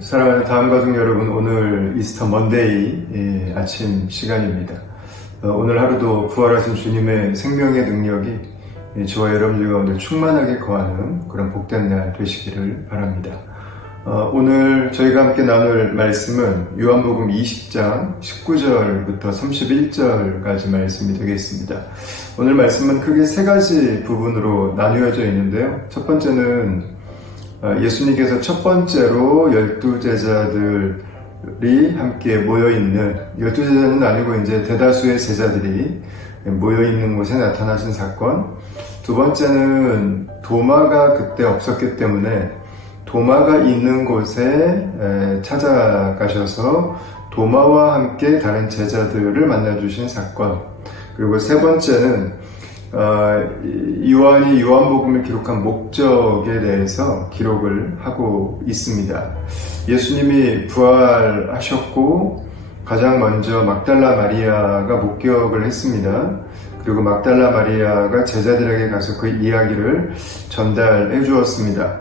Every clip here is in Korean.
사랑하는 다음 가족 여러분, 오늘 이스터 먼데이 아침 시간입니다. 오늘 하루도 부활하신 주님의 생명의 능력이 저와 여러분들 가운데 충만하게 거하는 그런 복된 날 되시기를 바랍니다. 오늘 저희가 함께 나눌 말씀은 요한복음 20장 19절부터 31절까지 말씀이 되겠습니다. 오늘 말씀은 크게 세 가지 부분으로 나누어져 있는데요. 첫 번째는 예수님께서 첫 번째로 12제자들이 함께 모여있는, 12제자는 아니고 이제 대다수의 제자들이 모여있는 곳에 나타나신 사건. 두 번째는 도마가 그때 없었기 때문에 도마가 있는 곳에 찾아가셔서 도마와 함께 다른 제자들을 만나주신 사건. 그리고 세 번째는 요한이 요한복음을 기록한 목적에 대해서 기록을 하고 있습니다. 예수님이 부활하셨고 가장 먼저 막달라 마리아가 목격을 했습니다. 그리고 막달라 마리아가 제자들에게 가서 그 이야기를 전달해 주었습니다.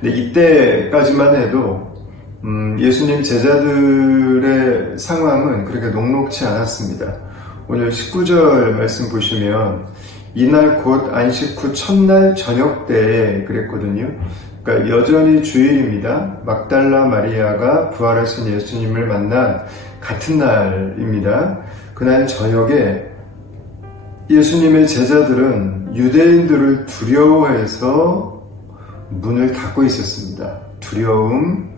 근데 이때까지만 해도 예수님 제자들의 상황은 그렇게 녹록치 않았습니다. 오늘 19절 말씀 보시면 이날 곧 안식 후 첫날 저녁 때에 그랬거든요. 그러니까 여전히 주일입니다. 막달라 마리아가 부활하신 예수님을 만난 같은 날입니다. 그날 저녁에 예수님의 제자들은 유대인들을 두려워해서 문을 닫고 있었습니다. 두려움,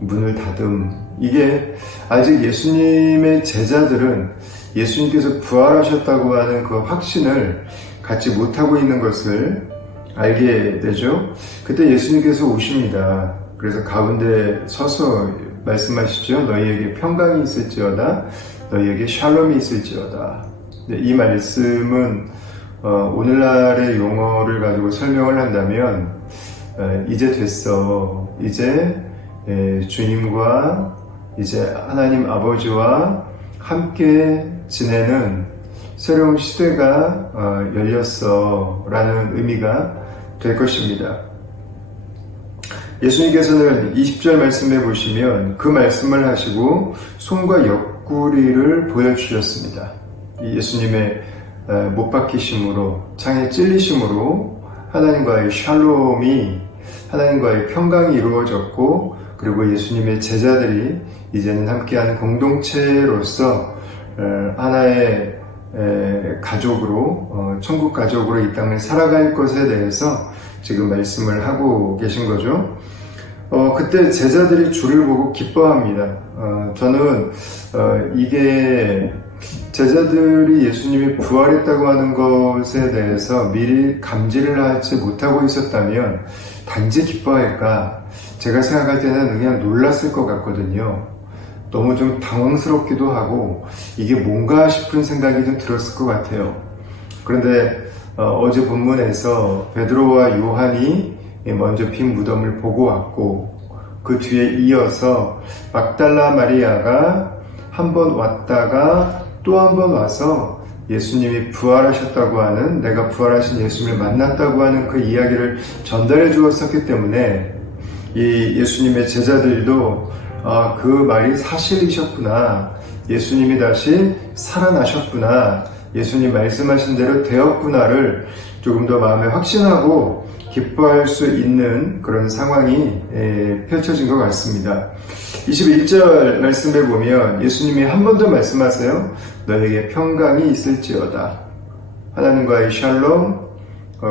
문을 닫음. 이게 아직 예수님의 제자들은 예수님께서 부활하셨다고 하는 그 확신을 갖지 못하고 있는 것을 알게 되죠. 그때 예수님께서 오십니다. 그래서 가운데 서서 말씀하시죠. 너희에게 평강이 있을지어다. 너희에게 샬롬이 있을지어다. 이 말씀은 오늘날의 용어를 가지고 설명을 한다면 이제 됐어. 이제 주님과 이제 하나님 아버지와 함께 지내는 새로운 시대가 열렸어 라는 의미가 될 것입니다. 예수님께서는 20절 말씀에 보시면 그 말씀을 하시고 손과 옆구리를 보여주셨습니다. 예수님의 못 박히심으로, 창에 찔리심으로 하나님과의 샬롬이, 하나님과의 평강이 이루어졌고, 그리고 예수님의 제자들이 이제는 함께하는 공동체로서 하나의 가족으로, 천국 가족으로 이 땅을 살아갈 것에 대해서 지금 말씀을 하고 계신 거죠. 그때 제자들이 주를 보고 기뻐합니다. 저는 이게 제자들이 예수님이 부활했다고 하는 것에 대해서 미리 감지를 하지 못하고 있었다면 단지 기뻐할까? 제가 생각할 때는 그냥 놀랐을 것 같거든요. 너무 좀 당황스럽기도 하고 이게 뭔가 싶은 생각이 좀 들었을 것 같아요. 그런데 어제 본문에서 베드로와 요한이 먼저 빈 무덤을 보고 왔고 그 뒤에 이어서 막달라 마리아가 한 번 왔다가 또 한 번 와서 예수님이 부활하셨다고 하는, 내가 부활하신 예수님을 만났다고 하는 그 이야기를 전달해 주었었기 때문에 이 예수님의 제자들도 그 말이 사실이셨구나, 예수님이 다시 살아나셨구나, 예수님 말씀하신 대로 되었구나를 조금 더 마음에 확신하고 기뻐할 수 있는 그런 상황이 펼쳐진 것 같습니다. 21절 말씀에 보면 예수님이 한 번 더 말씀하세요. 너에게 평강이 있을지어다. 하나님과의 샬롬,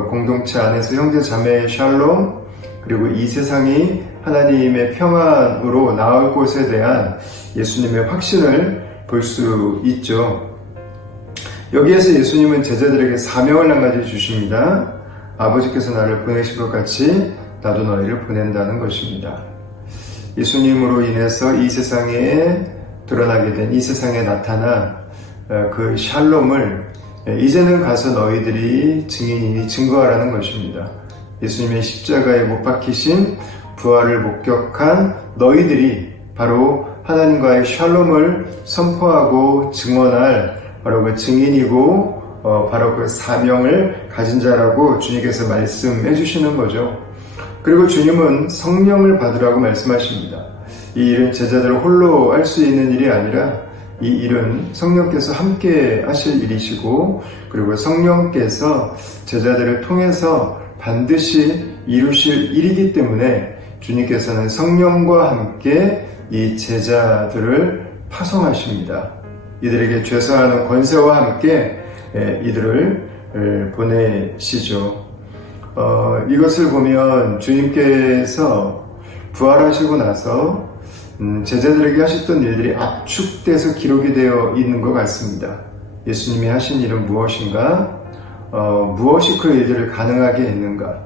공동체 안에서 형제 자매의 샬롬, 그리고 이 세상이 하나님의 평안으로 나올 곳에 대한 예수님의 확신을 볼 수 있죠. 여기에서 예수님은 제자들에게 사명을 한 가지 주십니다. 아버지께서 나를 보내신 것 같이 나도 너희를 보낸다는 것입니다. 예수님으로 인해서 이 세상에 드러나게 된, 이 세상에 나타난 그 샬롬을 이제는 가서 너희들이 증인이니 증거하라는 것입니다. 예수님의 십자가에 못 박히신 부활을 목격한 너희들이 바로 하나님과의 샬롬을 선포하고 증언할 바로 그 증인이고 바로 그 사명을 가진 자라고 주님께서 말씀해 주시는 거죠. 그리고 주님은 성령을 받으라고 말씀하십니다. 이 일은 제자들 홀로 할 수 있는 일이 아니라 이 일은 성령께서 함께 하실 일이시고, 그리고 성령께서 제자들을 통해서 반드시 이루실 일이기 때문에 주님께서는 성령과 함께 이 제자들을 파송하십니다. 이들에게 죄사하는 권세와 함께 이들을 보내시죠. 이것을 보면 주님께서 부활하시고 나서 제자들에게 하셨던 일들이 압축돼서 기록이 되어 있는 것 같습니다. 예수님이 하신 일은 무엇인가? 무엇이 그 일들을 가능하게 했는가?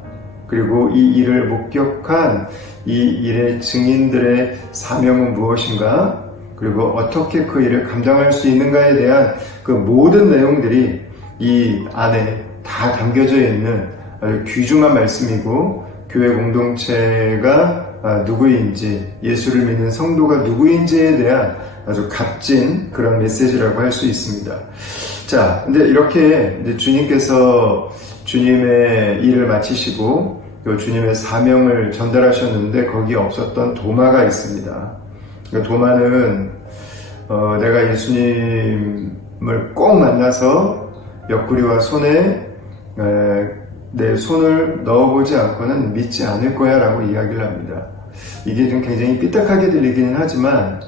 그리고 이 일을 목격한 이 일의 증인들의 사명은 무엇인가? 그리고 어떻게 그 일을 감당할 수 있는가에 대한 그 모든 내용들이 이 안에 다 담겨져 있는 아주 귀중한 말씀이고, 교회 공동체가 누구인지, 예수를 믿는 성도가 누구인지에 대한 아주 값진 그런 메시지라고 할 수 있습니다. 자, 근데 이렇게 이제 주님께서 주님의 일을 마치시고 또 주님의 사명을 전달하셨는데 거기에 없었던 도마가 있습니다. 도마는 내가 예수님을 꼭 만나서 옆구리와 손에 내 손을 넣어보지 않고는 믿지 않을 거야 라고 이야기를 합니다. 이게 좀 굉장히 삐딱하게 들리기는 하지만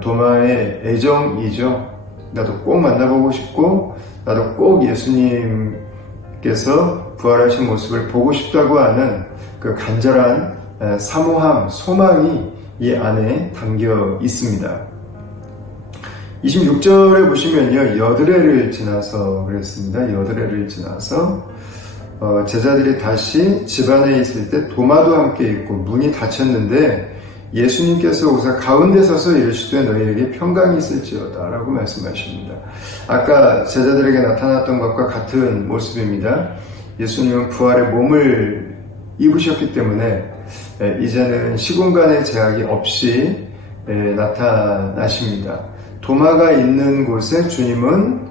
도마의 애정이죠. 나도 꼭 만나보고 싶고 나도 꼭 예수님께서 부활하신 모습을 보고 싶다고 하는 그 간절한 사모함, 소망이 이 안에 담겨 있습니다. 26절에 보시면요, 여드레를 지나서 그랬습니다. 여드레를 지나서 제자들이 다시 집안에 있을 때 도마도 함께 있고 문이 닫혔는데 예수님께서 오사 가운데 서서 이르시되 너희에게 평강이 있을지어다 라고 말씀하십니다. 아까 제자들에게 나타났던 것과 같은 모습입니다. 예수님은 부활의 몸을 입으셨기 때문에 이제는 시공간의 제약이 없이 나타나십니다. 도마가 있는 곳에 주님은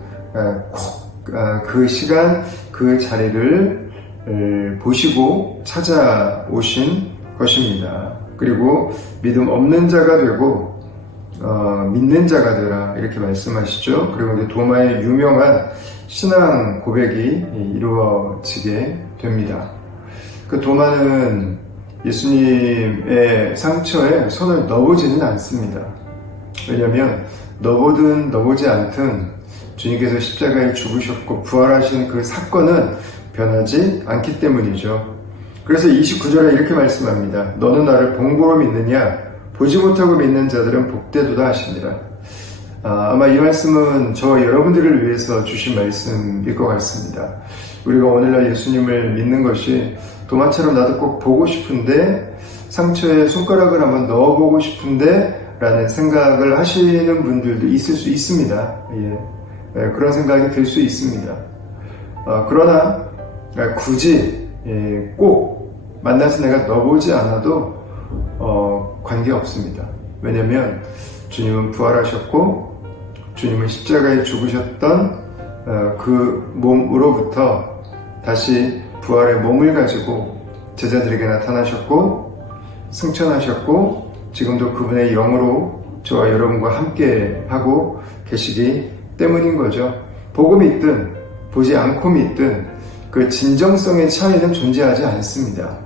그 시간 그 자리를 보시고 찾아오신 것입니다. 그리고 믿음 없는 자가 되고 믿는 자가 되라 이렇게 말씀하시죠. 그리고 도마의 유명한 신앙 고백이 이루어지게 됩니다. 그 도마는 예수님의 상처에 손을 넣어보지는 않습니다. 왜냐하면 넣어보든 넣어보지 않든 주님께서 십자가에 죽으셨고 부활하신 그 사건은 변하지 않기 때문이죠. 그래서 29절에 이렇게 말씀합니다. 너는 나를 본보로 믿느냐? 보지 못하고 믿는 자들은 복되도다 하시니라. 아마 이 말씀은 저 여러분들을 위해서 주신 말씀일 것 같습니다. 우리가 오늘날 예수님을 믿는 것이 도마처럼 나도 꼭 보고 싶은데 상처에 손가락을 한번 넣어보고 싶은데 라는 생각을 하시는 분들도 있을 수 있습니다. 그런 생각이 들 수 있습니다. 그러나 굳이 꼭 만나서 내가 넣어보지 않아도 관계없습니다. 왜냐하면 주님은 부활하셨고 주님은 십자가에 죽으셨던 그 몸으로부터 다시 부활의 몸을 가지고 제자들에게 나타나셨고 승천하셨고 지금도 그분의 영으로 저와 여러분과 함께 하고 계시기 때문인 거죠. 보고 믿든 보지 않고 믿든 그 진정성의 차이는 존재하지 않습니다.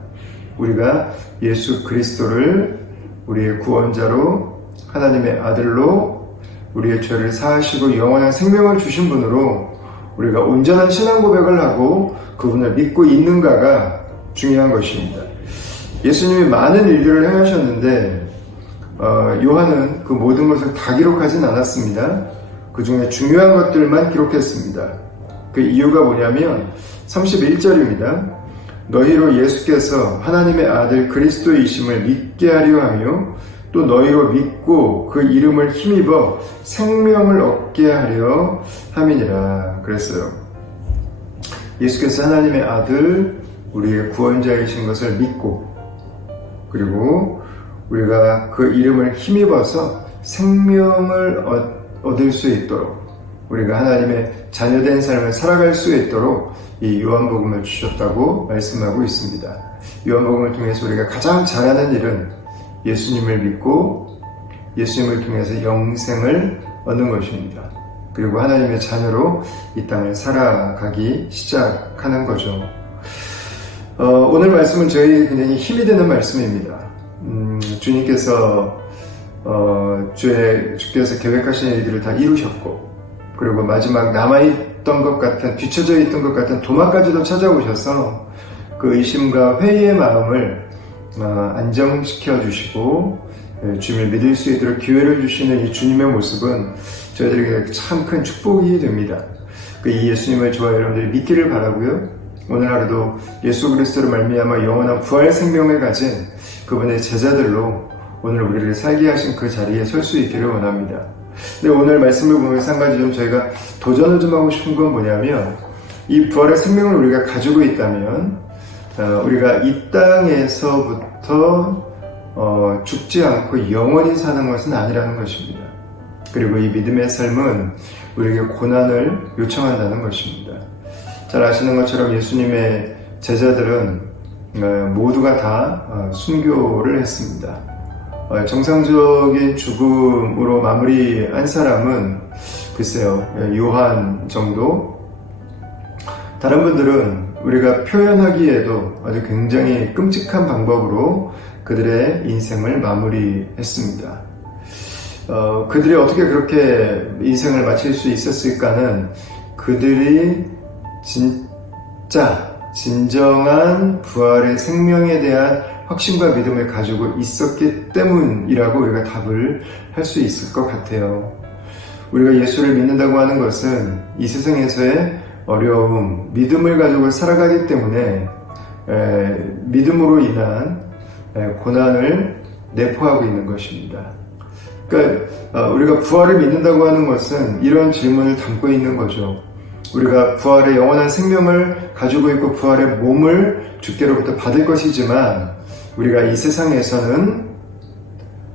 우리가 예수 그리스도를 우리의 구원자로 하나님의 아들로 우리의 죄를 사하시고 영원한 생명을 주신 분으로 우리가 온전한 신앙 고백을 하고 그분을 믿고 있는가가 중요한 것입니다. 예수님이 많은 일들을 행하셨는데 요한은 그 모든 것을 다 기록하진 않았습니다. 그 중에 중요한 것들만 기록했습니다. 그 이유가 뭐냐면 31절입니다. 너희로 예수께서 하나님의 아들 그리스도이심을 믿게 하려 하며 또 너희로 믿고 그 이름을 힘입어 생명을 얻게 하려 함이니라 그랬어요. 예수께서 하나님의 아들 우리의 구원자이신 것을 믿고 그리고 우리가 그 이름을 힘입어서 생명을 얻을 수 있도록 우리가 하나님의 자녀된 삶을 살아갈 수 있도록 이 요한복음을 주셨다고 말씀하고 있습니다. 요한복음을 통해서 우리가 가장 잘하는 일은 예수님을 믿고 예수님을 통해서 영생을 얻는 것입니다. 그리고 하나님의 자녀로 이 땅을 살아가기 시작하는 거죠. 오늘 말씀은 저희 굉장히 힘이 되는 말씀입니다. 주님께서 주께서 계획하신 일들을 다 이루셨고, 그리고 마지막 남아있던 것 같은, 뒤쳐져 있던 것 같은 도마까지도 찾아오셔서 그 의심과 회의의 마음을 안정시켜 주시고 주님을 믿을 수 있도록 기회를 주시는 이 주님의 모습은 저희들에게 참 큰 축복이 됩니다. 이 예수님을 저와 여러분들이 믿기를 바라고요. 오늘 하루도 예수 그리스도로 말미암아 영원한 부활 생명을 가진 그분의 제자들로 오늘 우리를 살게 하신 그 자리에 설 수 있기를 원합니다. 근데 오늘 말씀을 보면서 한 가지 좀 저희가 도전을 좀 하고 싶은 건 뭐냐면, 이 부활의 생명을 우리가 가지고 있다면 우리가 이 땅에서부터 죽지 않고 영원히 사는 것은 아니라는 것입니다. 그리고 이 믿음의 삶은 우리에게 고난을 요청한다는 것입니다. 잘 아시는 것처럼 예수님의 제자들은 모두가 다 순교를 했습니다. 정상적인 죽음으로 마무리한 사람은 글쎄요, 요한 정도. 다른 분들은 우리가 표현하기에도 아주 굉장히 끔찍한 방법으로 그들의 인생을 마무리했습니다. 그들이 어떻게 그렇게 인생을 마칠 수 있었을까는 그들이 진정한 부활의 생명에 대한 확신과 믿음을 가지고 있었기 때문이라고 우리가 답을 할 수 있을 것 같아요. 우리가 예수를 믿는다고 하는 것은 이 세상에서의 어려움, 믿음을 가지고 살아가기 때문에 믿음으로 인한 고난을 내포하고 있는 것입니다. 그러니까 우리가 부활을 믿는다고 하는 것은 이런 질문을 담고 있는 거죠. 우리가 부활의 영원한 생명을 가지고 있고 부활의 몸을 주께로부터 받을 것이지만 우리가 이 세상에서는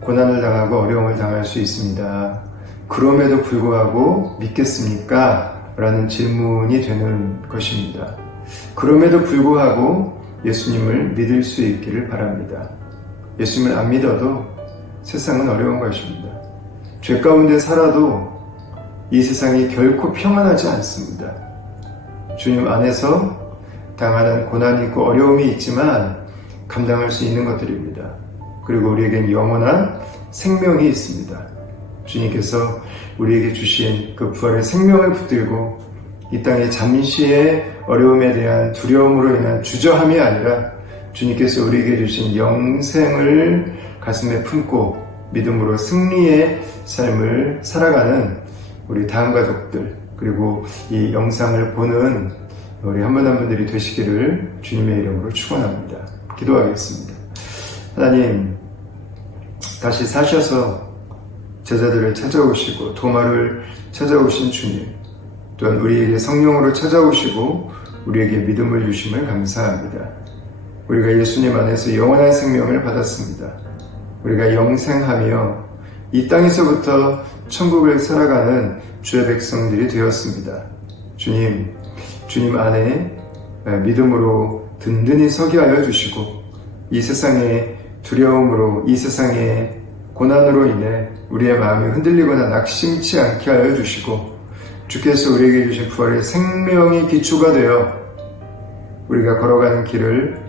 고난을 당하고 어려움을 당할 수 있습니다. 그럼에도 불구하고 믿겠습니까? 라는 질문이 되는 것입니다. 그럼에도 불구하고 예수님을 믿을 수 있기를 바랍니다. 예수님을 안 믿어도 세상은 어려운 것입니다. 죄 가운데 살아도 이 세상이 결코 평안하지 않습니다. 주님 안에서 당하는 고난이 있고 어려움이 있지만 감당할 수 있는 것들입니다. 그리고 우리에겐 영원한 생명이 있습니다. 주님께서 우리에게 주신 그 부활의 생명을 붙들고 이 땅의 잠시의 어려움에 대한 두려움으로 인한 주저함이 아니라 주님께서 우리에게 주신 영생을 가슴에 품고 믿음으로 승리의 삶을 살아가는 우리 다음 가족들, 그리고 이 영상을 보는 우리 한 분 한 분들이 되시기를 주님의 이름으로 축원합니다. 기도하겠습니다. 하나님, 다시 사셔서 제자들을 찾아오시고 도마를 찾아오신 주님, 또한 우리에게 성령으로 찾아오시고 우리에게 믿음을 주심을 감사합니다. 우리가 예수님 안에서 영원한 생명을 받았습니다. 우리가 영생하며 이 땅에서부터 천국을 살아가는 주의 백성들이 되었습니다. 주님 안에 믿음으로 든든히 서게 하여 주시고 이 세상의 두려움으로, 이 세상의 고난으로 인해 우리의 마음이 흔들리거나 낙심치 않게 하여 주시고 주께서 우리에게 주신 부활의 생명이 기초가 되어 우리가 걸어가는 길을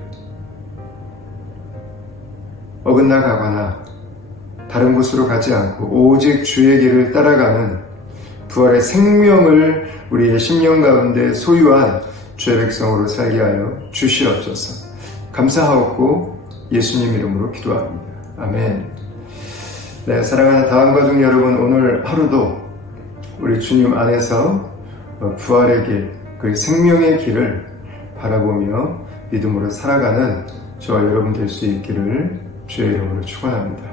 어긋나가거나 다른 곳으로 가지 않고 오직 주의 길을 따라가는 부활의 생명을 우리의 심령 가운데 소유한 주의 백성으로 살게 하여 주시옵소서. 감사하옵고 예수님 이름으로 기도합니다. 아멘. 네, 사랑하는 다음 가족 여러분, 오늘 하루도 우리 주님 안에서 부활의 길, 그 생명의 길을 바라보며 믿음으로 살아가는 저와 여러분 될 수 있기를 주의 이름으로 축원합니다.